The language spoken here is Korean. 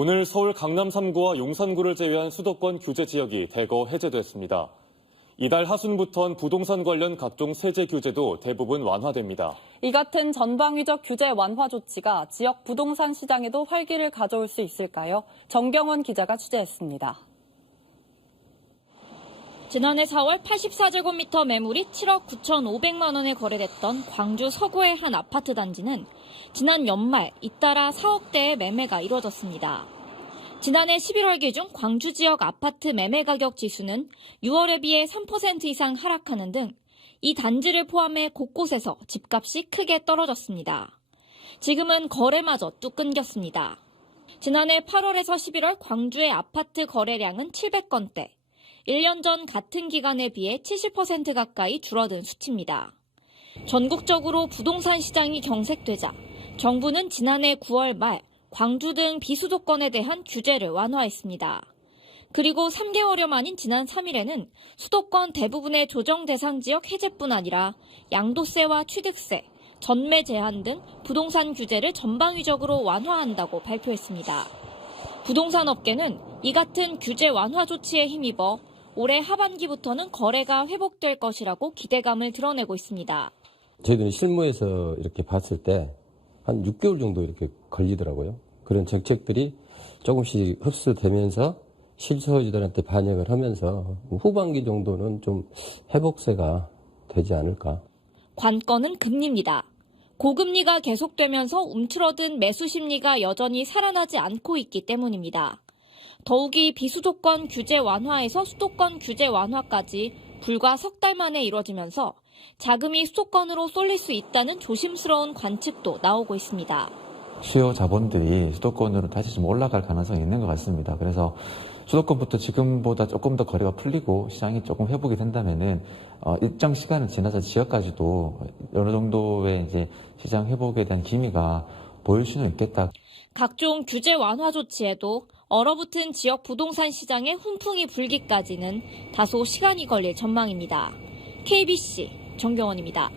오늘 서울 강남 3구와 용산구를 제외한 수도권 규제 지역이 대거 해제됐습니다. 이달 하순부터는 부동산 관련 각종 세제 규제도 대부분 완화됩니다. 이 같은 전방위적 규제 완화 조치가 지역 부동산 시장에도 활기를 가져올 수 있을까요? 정경원 기자가 취재했습니다. 지난해 4월 84제곱미터 매물이 7억 9,500만 원에 거래됐던 광주 서구의 한 아파트 단지는 지난 연말 잇따라 4억대의 매매가 이뤄졌습니다. 지난해 11월 기준 광주 지역 아파트 매매 가격 지수는 6월에 비해 3% 이상 하락하는 등 이 단지를 포함해 곳곳에서 집값이 크게 떨어졌습니다. 지금은 거래마저 뚝 끊겼습니다. 지난해 8월에서 11월 광주의 아파트 거래량은 700건대, 1년 전 같은 기간에 비해 70% 가까이 줄어든 수치입니다. 전국적으로 부동산 시장이 경색되자 정부는 지난해 9월 말 광주 등 비수도권에 대한 규제를 완화했습니다. 그리고 3개월여 만인 지난 3일에는 수도권 대부분의 조정 대상 지역 해제뿐 아니라 양도세와 취득세, 전매 제한 등 부동산 규제를 전방위적으로 완화한다고 발표했습니다. 부동산 업계는 이 같은 규제 완화 조치에 힘입어 올해 하반기부터는 거래가 회복될 것이라고 기대감을 드러내고 있습니다. 저희들은 실무에서 이렇게 봤을 때 한 6개월 정도 이렇게 걸리더라고요. 그런 정책들이 조금씩 흡수되면서 실소유주들한테 반영을 하면서 후반기 정도는 좀 회복세가 되지 않을까. 관건은 금리입니다. 고금리가 계속되면서 움츠러든 매수 심리가 여전히 살아나지 않고 있기 때문입니다. 더욱이 비수도권 규제 완화에서 수도권 규제 완화까지 불과 석 달 만에 이뤄지면서 자금이 수도권으로 쏠릴 수 있다는 조심스러운 관측도 나오고 있습니다. 수요 자본들이 수도권으로 다시 좀 올라갈 가능성이 있는 것 같습니다. 그래서 수도권부터 지금보다 조금 더 거래가 풀리고 시장이 조금 회복이 된다면은 일정 시간을 지나서 지역까지도 어느 정도의 이제 시장 회복에 대한 기미가 보일 수는 있겠다. 각종 규제 완화 조치에도 얼어붙은 지역 부동산 시장에 훈풍이 불기까지는 다소 시간이 걸릴 전망입니다. KBC 정경원입니다.